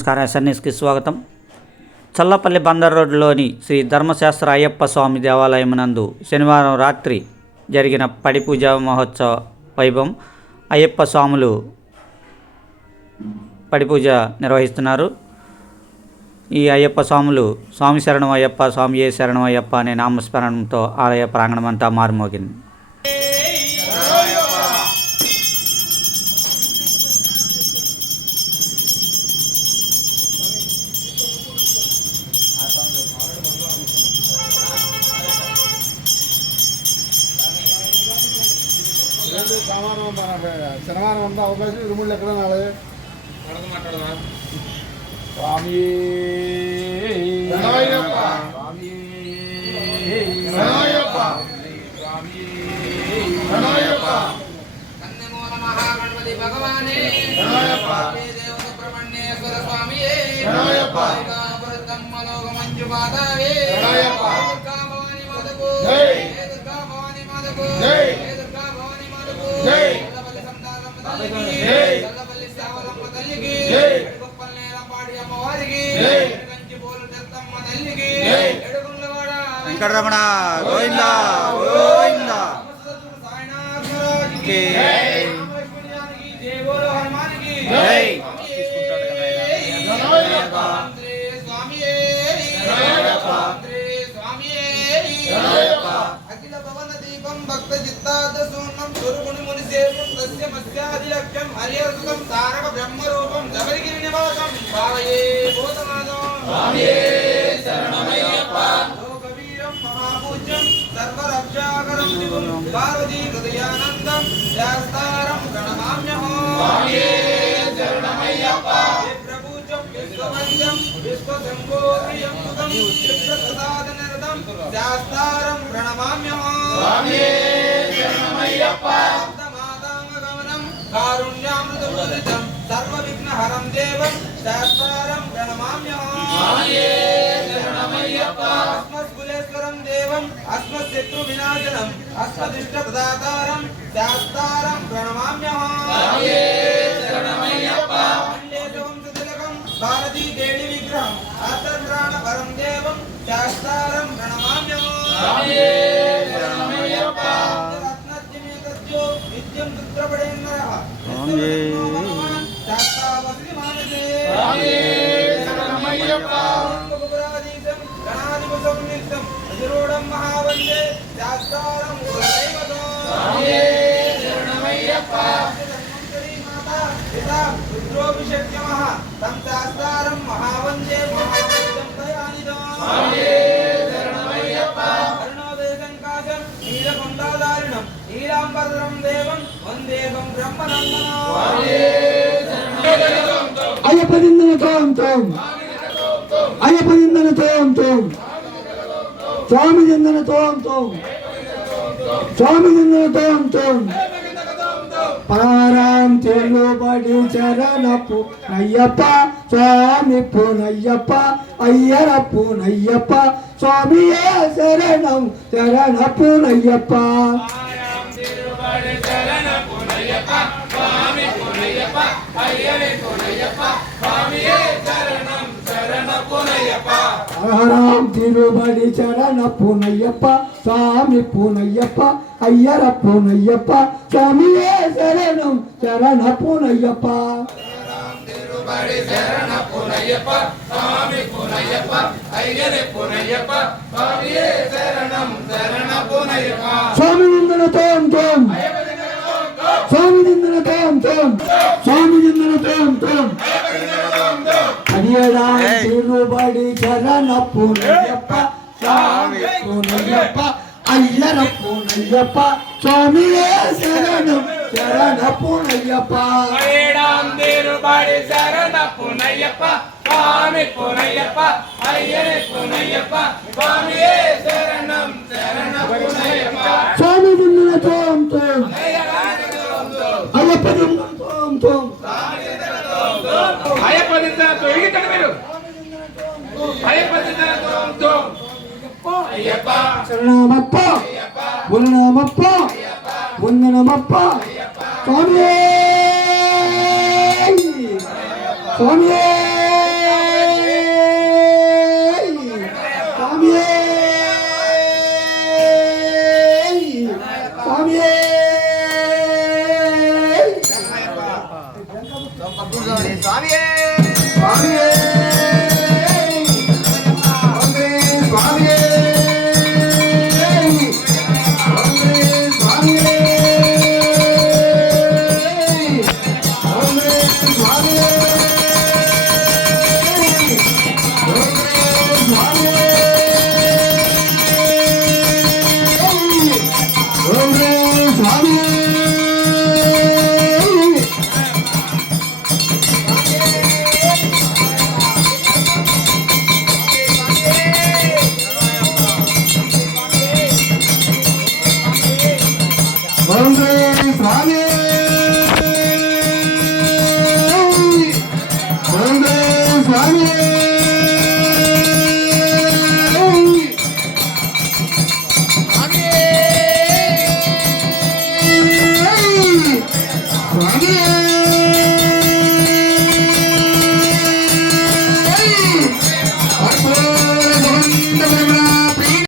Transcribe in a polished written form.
నమస్కారం. ఎస్ఎన్ఎస్కి స్వాగతం. చల్లపల్లి బందర్ రోడ్లోని శ్రీ ధర్మశాస్త్ర అయ్యప్ప స్వామి దేవాలయం నందు శనివారం రాత్రి జరిగిన పడి పూజ మహోత్సవ వైభవం. అయ్యప్ప స్వాములు పడి పూజ నిర్వహిస్తున్నారు. ఈ అయ్యప్ప స్వాములు స్వామి శరణం అయ్యప్ప, స్వామి ఏ శరణం అయ్యప్ప అనే నామస్మరణంతో ఆలయ ప్రాంగణం అంతా మారుమోగింది. శనివారం అంతా అవకాశం ఇరుముళ్ళు ఎక్కడ నాಳೆ మాట్లాడదా స్వామి మహాగణపతి భగవానే దేవసుబ్రహ్మణ్యేశ్వర స్వామి మంజు మాతావే భవాని మాతకు దుర్గా భవాని మాతకు దుర్గా భవాని మాతకు చల్లపల్లి సంతానమ్మ తల్లికి చల్లపల్లి సావలమ్మ తల్లికి ఎడుగొప్పల్ నేలపాడి అమ్మవారికి కంచి పోలు తెత్తమ్మ తల్లికి ఎడుగుండ్లవాడ వెంకటరమణ గోవిందా గోవిందా సాయినాథరాజుకి రామలక్ష్మణునికి దేవోలు హనుమానికి అఖిల భవన దీపం భక్త చిత్తార్థ శూన్యం సురుగుని ముని సేవం సస్య మత్స్యాది లక్ష్యం హరిహరసుతం తారక బ్రహ్మ రూపం శబరిగిరి నివాసం భావయే భూతనాథం స్వామియే శరణమయ్యప్ప లోకవీరం మహాపూజ్యం సర్వరక్షాకరం దివం పార్వతీ హృదయానందం శాస్తారం ప్రణమామ్యహం స్వామియే శరణమయ్యప్ప విప్రపూజ్యం విశ్వవంద్యం విశ్వశంభోర్యం సుతం విశ్వసదాదనరదం శాస్తారం ప్రణమామ్యహం స్వామియే శరణమయ్యప్ప మాతాంగగమనం కారుణ్యామృతమూర్తితం సర్వవిఘ్నహరం దేవం శాస్తారం ప్రణమామ్యహం స్వామియే శరణమయ్యప్ప అస్మద్కులేశ్వరం దేవం అస్మశత్రు వినాశనం అస్మదిష్టప్రదాతారం శాస్తారం ప్రణమామ్యహం స్వామియే శరణమయ్యప్ప వంశతిలకం భారతీ దేవి విగ్రహం ఆత్మత్రాణ వరం దేవం శాస్తారం ప్రణమామ్యహం స్వామియే శరణమయ్యప్ప రత్నజ్ఞమేతస్యో నిత్యం పుత్రపడేన్నరః స్వామియే శాస్తావస్తి మానసే స్వామియే శరణమయ్యప్ప ఉపరాధీశం గణాధిపతం నిత్యం అజరూఢం మహావందే శాస్తారం కులదైవతం స్వామియే శరణమయ్యప్ప రుద్రోభిషక్యమః తం శాస్తారం మహావందే మహావందం దయానిధం స్వామియే శరణమయ్యప్ప అరుణోదయ సంకాశం నీలకొండాధారిణం నీలాంబరం దేవం వందేహం బ్రహ్మనందనం స్వామియే శరణమయ్యప్ప అయ్యప్ప నిందన తోం తోం అయ్యప్ప నిందన తోం తోం స్వామి నిందన తోం తోం స్వామి నిందన తోం తోం పరారాం తిరుబడి చరణపు నయ్యప్ప స్వామి పునయ్యప్ప అయ్యరప్పు నయ్యప్ప స్వామియే శరణం శరణపు నయ్యప్ప పరారాం తిరుబడి చరణపు నయ్యప్ప స్వామి పునయ్యప్ప అయ్యరప్పు నయ్యప్ప స్వామియే శరణం శరణపు నయ్యప్ప స్వామి నిందన తోం తోం స్వామి నిందన తోం తోం స్వామి నిందన తోం తోం అయ్యరాం తిరుబడి చరణపు నయ్యప్ప స్వామి పునయ్యప్ప అయ్యరప్పు నయ్యప్ప స్వామియే శరణం శరణపు నయ్యప్ప తిరుబడి శరణపు నయ్యప్ప స్వామి పునయ్యప్ప అయ్యరే పునయ్యప్ప స్వామియే శరణం శరణపు నయ్యప్ప స్వామి నిందన తోం తోం అయ్యప్ప నిందన తోం తోం అయ్యప్ప నిందన తొలగితండి మీరు అయ్యప్ప నిందన తోం తోం అయ్యప్ప శరణమప్ప వందనమప్ప వందనమప్ప స్వామి స్వామి స్వామి